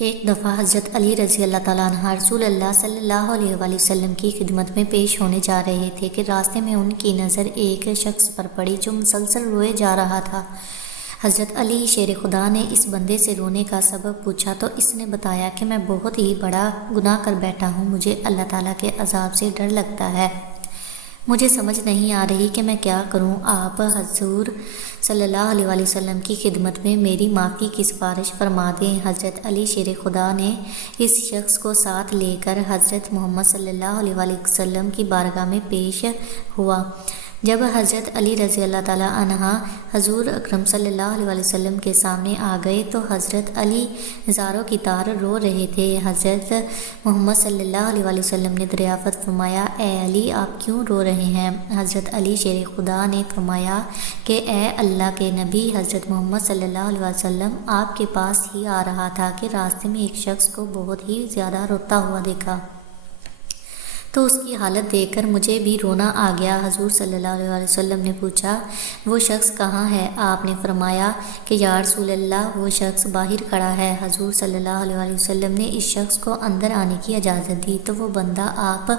ایک دفعہ حضرت علی رضی اللہ تعالیٰ عنہ رسول اللہ صلی اللہ علیہ وآلہ وسلم کی خدمت میں پیش ہونے جا رہے تھے کہ راستے میں ان کی نظر ایک شخص پر پڑی جو مسلسل روئے جا رہا تھا۔ حضرت علی شیر خدا نے اس بندے سے رونے کا سبب پوچھا تو اس نے بتایا کہ میں بہت ہی بڑا گناہ کر بیٹھا ہوں، مجھے اللہ تعالیٰ کے عذاب سے ڈر لگتا ہے، مجھے سمجھ نہیں آ رہی کہ میں کیا کروں۔ آپ حضور صلی اللہ علیہ وآلہ وسلم کی خدمت میں میری معافی کی سفارش فرما دیں۔ حضرت علی شیر خدا نے اس شخص کو ساتھ لے کر حضرت محمد صلی اللہ علیہ وآلہ وسلم کی بارگاہ میں پیش ہوا۔ جب حضرت علی رضی اللہ تعالیٰ عنہ حضور اکرم صلی اللہ علیہ وآلہ وسلم کے سامنے آ گئے تو حضرت علی زاروں کی طرح رو رہے تھے۔ حضرت محمد صلی اللہ علیہ وآلہ وسلم نے دریافت فرمایا، اے علی آپ کیوں رو رہے ہیں؟ حضرت علی شیر خدا نے فرمایا کہ اے اللہ کے نبی، حضرت محمد صلی اللہ علیہ وآلہ وسلم آپ کے پاس ہی آ رہا تھا کہ راستے میں ایک شخص کو بہت ہی زیادہ روتا ہوا دیکھا تو اس کی حالت دیکھ کر مجھے بھی رونا آ گیا۔ حضور صلی اللہ علیہ وآلہ وسلم نے پوچھا، وہ شخص کہاں ہے؟ آپ نے فرمایا کہ یا رسول اللہ وہ شخص باہر کھڑا ہے۔ حضور صلی اللہ علیہ وآلہ وسلم نے اس شخص کو اندر آنے کی اجازت دی تو وہ بندہ آپ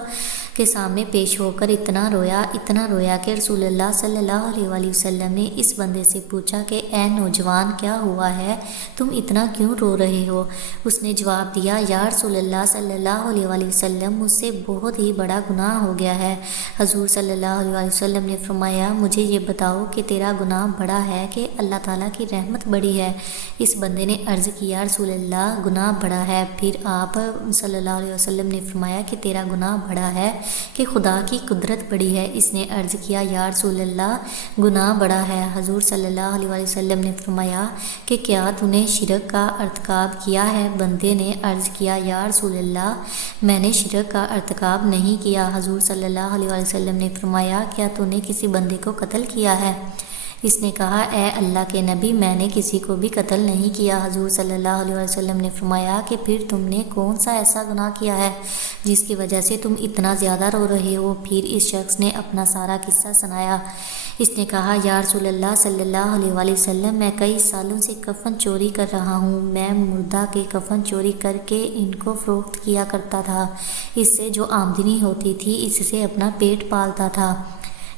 کے سامنے پیش ہو کر اتنا رویا کہ رسول اللہ صلی اللہ علیہ وآلہ وسلم نے اس بندے سے پوچھا کہ اے نوجوان کیا ہوا ہے، تم اتنا کیوں رو رہے ہو؟ اس نے جواب دیا، یا رسول اللہ صلی اللہ علیہ وآلہ وسلم مجھ سے بہت ہی بڑا گناہ ہو گیا ہے۔ حضور صلی اللہ علیہ وآلہ وسلم نے فرمایا، مجھے یہ بتاؤ کہ تیرا گناہ بڑا ہے کہ اللہ تعالیٰ کی رحمت بڑی ہے؟ اس بندے نے عرض کیا، رسول اللہ گناہ بڑا ہے۔ پھر آپ صلی اللہ علیہ وسلم نے فرمایا کہ تیرا گناہ بڑا ہے کہ خدا کی قدرت بڑی ہے؟ اس نے عرض کیا، یا رسول اللہ گناہ بڑا ہے۔ حضور صلی اللہ علیہ وآلہ وسلم نے فرمایا کہ کیا تو نے شرک کا ارتکاب کیا ہے؟ بندے نے عرض کیا، یا رسول اللہ میں نے شرک کا ارتکاب نہیں کیا۔ حضور صلی اللہ علیہ وآلہ وسلم نے فرمایا، کیا تو نے کسی بندے کو قتل کیا ہے؟ اس نے کہا، اے اللہ کے نبی میں نے کسی کو بھی قتل نہیں کیا۔ حضور صلی اللہ علیہ وسلم نے فرمایا کہ پھر تم نے کون سا ایسا گناہ کیا ہے جس کی وجہ سے تم اتنا زیادہ رو رہے ہو؟ پھر اس شخص نے اپنا سارا قصہ سنایا۔ اس نے کہا، یا رسول اللہ صلی اللہ علیہ وآلہ وسلم میں کئی سالوں سے کفن چوری کر رہا ہوں، میں مردہ کے کفن چوری کر کے ان کو فروخت کیا کرتا تھا، اس سے جو آمدنی ہوتی تھی اس سے اپنا پیٹ پالتا تھا۔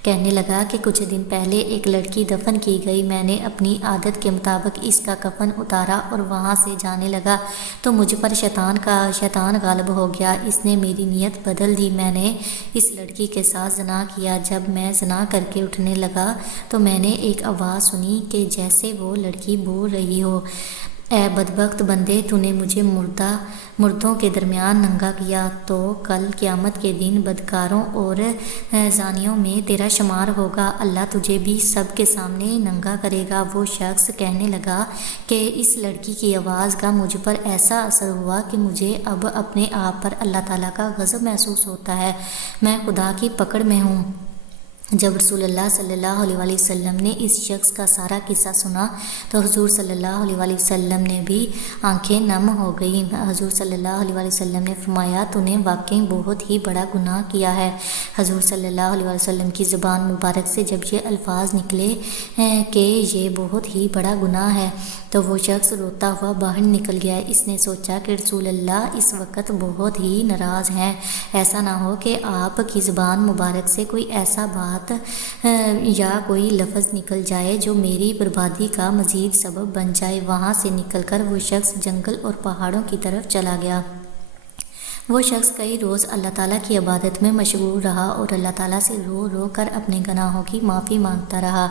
کہنے لگا کہ کچھ دن پہلے ایک لڑکی دفن کی گئی، میں نے اپنی عادت کے مطابق اس کا کفن اتارا اور وہاں سے جانے لگا تو مجھ پر شیطان غالب ہو گیا، اس نے میری نیت بدل دی، میں نے اس لڑکی کے ساتھ زنا کیا۔ جب میں زنا کر کے اٹھنے لگا تو میں نے ایک آواز سنی کہ جیسے وہ لڑکی بول رہی ہو، اے بدبخت بندے، تو نے مجھے مردوں کے درمیان ننگا کیا، تو کل قیامت کے دن بدکاروں اور زانیوں میں تیرا شمار ہوگا، اللہ تجھے بھی سب کے سامنے ننگا کرے گا۔ وہ شخص کہنے لگا کہ اس لڑکی کی آواز کا مجھ پر ایسا اثر ہوا کہ مجھے اب اپنے آپ پر اللہ تعالیٰ کا غضب محسوس ہوتا ہے، میں خدا کی پکڑ میں ہوں۔ جب رسول اللہ صلی اللہ علیہ وآلہ وسلم نے اس شخص کا سارا قصہ سنا تو حضور صلی اللہ علیہ وآلہ وسلم نے بھی آنکھیں نم ہو گئیں۔ حضور صلی اللہ علیہ وآلہ وسلم نے فرمایا، تو نے واقعی بہت ہی بڑا گناہ کیا ہے۔ حضور صلی اللہ علیہ وآلہ وسلم کی زبان مبارک سے جب یہ الفاظ نکلے کہ یہ بہت ہی بڑا گناہ ہے تو وہ شخص روتا ہوا باہر نکل گیا۔ اس نے سوچا کہ رسول اللہ اس وقت بہت ہی ناراض ہیں، ایسا نہ ہو کہ آپ کی زبان مبارک سے کوئی ایسا بات یا کوئی لفظ نکل جائے جو میری بربادی کا مزید سبب بن جائے۔ وہاں سے نکل کر وہ شخص جنگل اور پہاڑوں کی طرف چلا گیا۔ وہ شخص کئی روز اللہ تعالیٰ کی عبادت میں مشغول رہا اور اللہ تعالیٰ سے رو رو کر اپنے گناہوں کی معافی مانگتا رہا۔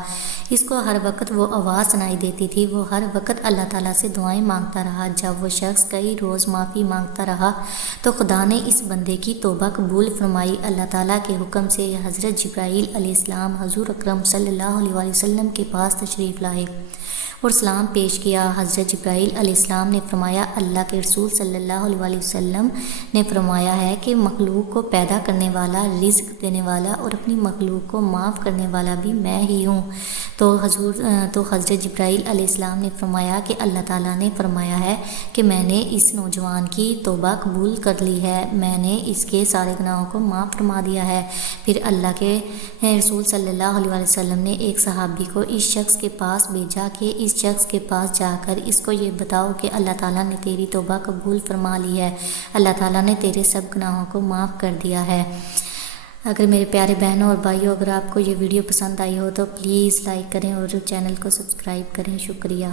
اس کو ہر وقت وہ آواز سنائی دیتی تھی، وہ ہر وقت اللہ تعالیٰ سے دعائیں مانگتا رہا۔ جب وہ شخص کئی روز معافی مانگتا رہا تو خدا نے اس بندے کی توبہ قبول فرمائی۔ اللہ تعالیٰ کے حکم سے حضرت جبرائیل علیہ السلام حضور اکرم صلی اللہ علیہ وآلہ وسلم کے پاس تشریف لائے اور سلام پیش کیا۔ حضرت جبرائیل علیہ السلام نے فرمایا، اللہ کے رسول صلی اللہ علیہ وآلہ وسلم نے فرمایا ہے کہ مخلوق کو پیدا کرنے والا، رزق دینے والا اور اپنی مخلوق کو معاف کرنے والا بھی میں ہی ہوں۔ تو حضرت جبرائیل علیہ السلام نے فرمایا کہ اللہ تعالیٰ نے فرمایا ہے کہ میں نے اس نوجوان کی توبہ قبول کر لی ہے، میں نے اس کے سارے گناہوں کو معاف فرما دیا ہے۔ پھر اللہ کے رسول صلی اللہ علیہ وآلہ وسلم نے ایک صحابی کو اس شخص کے پاس بھیجا کہ اس اس شخص کے پاس جا کر اس کو یہ بتاؤ کہ اللہ تعالیٰ نے تیری توبہ قبول فرما لی ہے، اللہ تعالیٰ نے تیرے سب گناہوں کو معاف کر دیا ہے۔ اگر میرے پیارے بہنوں اور بھائیوں، اگر آپ کو یہ ویڈیو پسند آئی ہو تو پلیز لائک کریں اور چینل کو سبسکرائب کریں۔ شکریہ۔